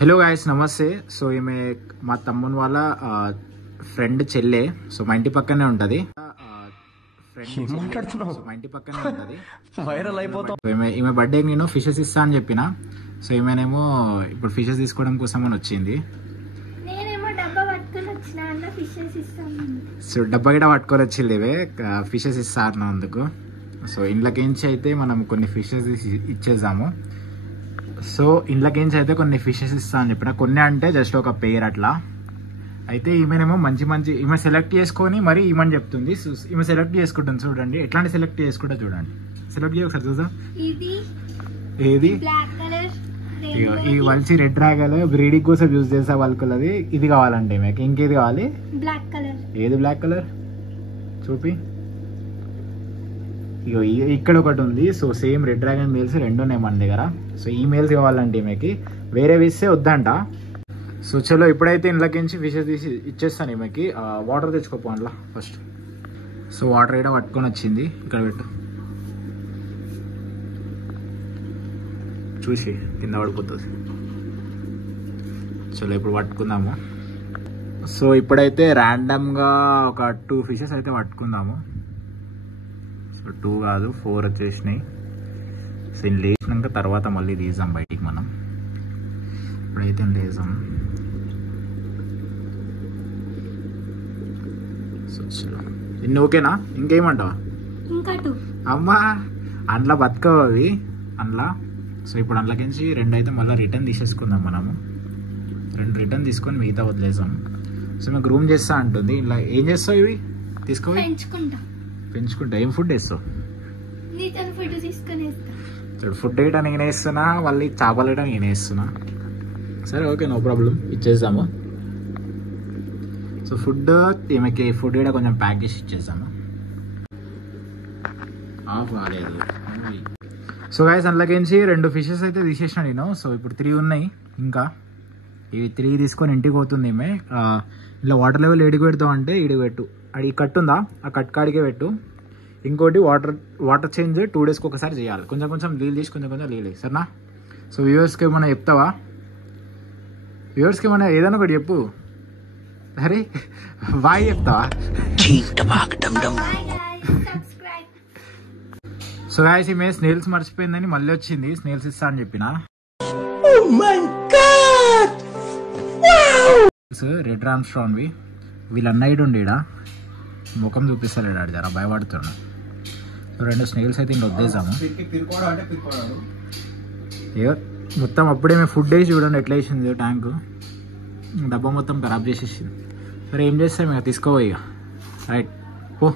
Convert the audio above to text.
Hello guys నమస్తే. So ఈమె మా తమ్ముని వాళ్ళ ఫ్రెండ్ చెల్లె. సో మా ఇంటి పక్కనే ఉంటుంది. ఈమె బర్త్డేకి నేను ఫిషెస్ ఇస్తా అని చెప్పిన. సో ఈమెనేమో ఇప్పుడు ఫిషెస్ తీసుకోవడం కోసం అని వచ్చింది. సో డబ్బా గిట పట్టుకొని వచ్చింది ఇవే ఫిషెస్ ఇస్తా అన్నందుకు. సో ఇంట్లోకించి అయితే మనం కొన్ని ఫిషెస్ ఇచ్చేద్దాము. సో ఇంట్లోకించి అయితే కొన్ని ఫిషెస్ ఇస్తా అని చెప్పిన. కొన్ని అంటే జస్ట్ ఒక పేరు అట్లా. అయితే ఈమెనేమో మంచి మంచి ఈమె సెలెక్ట్ చేసుకొని మరి ఈమెని చెప్తుంది. ఈమె సెలెక్ట్ చేసుకుంటుంది. చూడండి ఎట్లాంటి సెలెక్ట్ చేసుకుంటా చూడండి. సెలెక్ట్ చేయ ఒకసారి చూద్దాం. ఏది ఈ వలిసి రెడ్ రాగల బ్రీడింగ్ కోసం యూజ్ చేసే వాళ్ళకి ఇది కావాలంటే మీకు ఇంకేది కావాలి? Black colour. ఏది బ్లాక్ కలర్ చూపి. ఇగో ఇక్కడ ఒకటి ఉంది. So same red dragon males రెండు ఉన్నాయి మన దగ్గర. సో ఈ మేల్స్ కావాలంటే ఈమెకి, వేరే ఇస్తే వద్దంట. సో చలో ఇప్పుడైతే ఇంట్లోకించి ఫిషెస్ తీసి ఇచ్చేస్తాను ఈమెకి. వాటర్ తెచ్చుకోపో అందులో ఫస్ట్. సో వాటర్ ఇక్కడ పట్టుకొని వచ్చింది. ఇక్కడ పెట్టు, చూసి కింద పడిపోతుంది. చలో ఇప్పుడు పట్టుకుందాము. సో ఇప్పుడైతే ర్యాండమ్గా ఒక 2 ఫిషెస్ అయితే పట్టుకుందాము. సో 2 కాదు 4 వచ్చేసినాయి. సో లేచినాక తర్వాత మళ్ళీ తీసాం బయటికి మనం. ఇప్పుడైతే లేసాం. సో చలో ఇన్ని ఓకేనా? ఇంకేమంటావా? ఇంకా 2 అమ్మా అందులో బతకవు అవి అందులో. సో ఇప్పుడు అందులోకించి 2 అయితే మళ్ళీ రిటర్న్ తీసేసుకుందాం మనము. 2 రిటర్న్ తీసుకొని మిగతా వదిలేసాం. సో మేము గ్రూమ్ చేస్తా అంటుంది. ఇలా ఏం చేస్తావు ఇవి తీసుకో? పెంచుకుంటా. ఏం ఫుడ్ వేస్తావు? చూడు ఫుడ్ వేయడానికి నేను వేస్తున్నా, మళ్ళీ చేపలు వేయడానికి నేను వేస్తున్నా. సరే ఓకే నో ప్రాబ్లం, ఇచ్చేద్దాము. సో ఫుడ్ ఈమెకి ఫుడ్ కూడా కొంచెం ప్యాక్ చేసి ఇచ్చేద్దాము. ఆఫ్ కాలేదు. సో గైస్ అందులోకించి 2 ఫిషెస్ అయితే తీసేసిన నేను. సో ఇప్పుడు 3 ఉన్నాయి ఇంకా. ఇవి 3 తీసుకొని ఇంటికి పోతుంది ఈమె. ఇలా వాటర్ లెవెల్ ఏడికి పెడతావు అంటే ఈడికి పెట్టు. అది కట్టు ఉందా, ఆ కట్ కాడికే పెట్టు. ఇంకోటి వాటర్ చేంజ్ 2 డేస్కి ఒకసారి చేయాలి. కొంచెం కొంచెం నీళ్ళు తీసి కొంచెం కొంచెం నీళ్ళు సరేనా? సో వ్యూవర్స్కి ఏమైనా చెప్తావా? వ్యూవర్స్కి ఏమైనా ఏదైనా ఒకటి చెప్పు. సరే బాయ్ చెప్తావా? సో గాయస్ ఈమె స్నేల్స్ మర్చిపోయిందని మళ్ళీ వచ్చింది. స్నేల్స్ ఇస్తా అని చెప్పిన. రెడ్ రామ్స్ట్రాన్వి వీళ్ళు అన్నయ్యడు ఉండేడా ముఖం చూపిస్తలేడు. ఆడు జరా భయపడుతున్నాడు. సో 2 స్నేల్స్ అయితే ఇంకా వద్దేసాము. మొత్తం అప్పుడే మేము ఫుడ్ వేసి చూడండి ఎట్లా వేసింది. ట్యాంకు డబ్బా మొత్తం ఖరాబ్ చేసేసింది. సరే ఏం చేస్తాం ఇక తీసుకోవా ఇక. రైట్ పో.